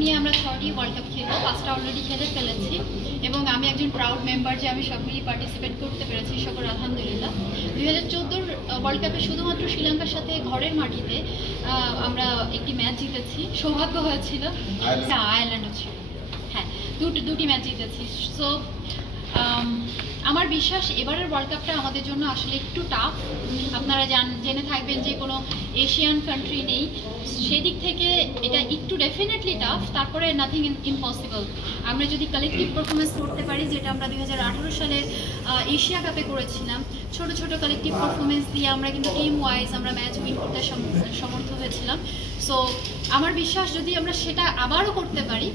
নিয়ে আমরা 6টি ওয়ার্ল্ড কাপ খেলবো, 5টা অলরেডি খেলে ফেলেছি এবং আমি একজন প্রাউড মেম্বার যে আমি সবগুলি পার্টিসিপেট করতে পেরেছি, সকল আলহামদুলিল্লাহ। 2014 ওয়ার্ল্ড কাপে শুধুমাত্র শ্রীলঙ্কার সাথে ঘরের মাটিতে আমরা একটি ম্যাচ জিতেছি, সৌভাগ্য হয়েছিল। আয়ারল্যান্ডও ছিল, হ্যাঁ, দুটি ম্যাচ জিতেছি। সো আমার বিশ্বাস এবারের ওয়ার্ল্ড কাপটা আমাদের জন্য আসলে একটু টাফ। আপনারা জেনে থাকবেন যে কোনো এশিয়ান কান্ট্রি নেই, সেদিক থেকে এটা একটু ডেফিনেটলি টাফ। তারপরে নাথিং ইম্পসিবল। আমরা যদি কালেকটিভ পারফরমেন্স করতে পারি, যেটা আমরা 2018 সালের এশিয়া কাপে করেছিলাম, ছোট ছোট কালেকটিভ পারফরমেন্স দিয়ে আমরা কিন্তু টিম ওয়াইজ আমরা ম্যাচ উইন করতে সমর্থ হয়েছিলাম। সো আমার বিশ্বাস যদি আমরা সেটা আবারও করতে পারি,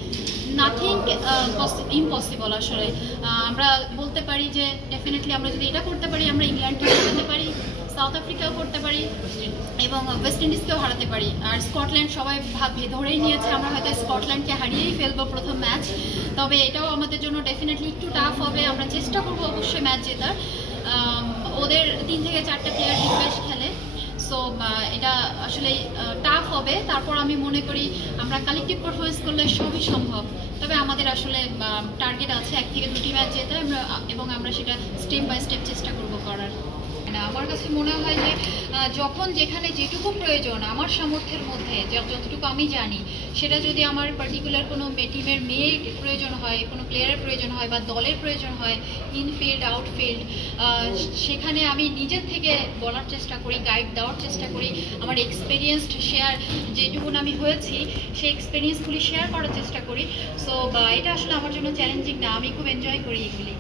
নাথিং ইম্পসিবল। আসলে আমরা বলতে পারি যে ডেফিনেটলি আমরা যদি এটা করতে পারি, আমরা ইংল্যান্ডকেও হারাতে পারি, সাউথ আফ্রিকাও করতে পারি এবং ওয়েস্ট ইন্ডিজকেও হারাতে পারি। আর স্কটল্যান্ড সবাই ধরেই নিয়েছে আমরা হয়তো স্কটল্যান্ডকে হারিয়েই ফেলবো প্রথম ম্যাচ। তবে এটাও আমাদের জন্য ডেফিনেটলি একটু টাফ হবে। আমরা চেষ্টা করবো অবশ্যই ম্যাচ জেতার। ওদের 3 থেকে 4টা প্লেয়ার রিফ্রেশ খেলে, সো এটা আসলে টাফ হবে। তারপর আমি মনে করি আমরা কালেকটিভ পারফরমেন্স করলে সবই সম্ভব। তবে আমাদের আসলে টার্গেট আছে 1 থেকে 2টি ম্যাচ জেতা, এবং আমরা সেটা স্টেপ বাই স্টেপ চেষ্টা করব করার। আমার কাছে মনে হয় যে যখন যেখানে যেটুকু প্রয়োজন আমার সামর্থ্যের মধ্যে, যতটুকু আমি জানি, সেটা যদি আমার পার্টিকুলার কোনো টিমের মেয়ের প্রয়োজন হয়, কোনো প্লেয়ারের প্রয়োজন হয় বা দলের প্রয়োজন হয়, ইনফিল্ড আউটফিল্ড, সেখানে আমি নিজের থেকে বলার চেষ্টা করি, গাইড দেওয়ার চেষ্টা করি। আমার এক্সপিরিয়েন্সড শেয়ার যেটুকু আমি হয়েছি সেই এক্সপিরিয়েন্সগুলি শেয়ার করার চেষ্টা করি। সো এটা আসলে আমার জন্য চ্যালেঞ্জিং না, আমি খুব এনজয় করি এগুলি।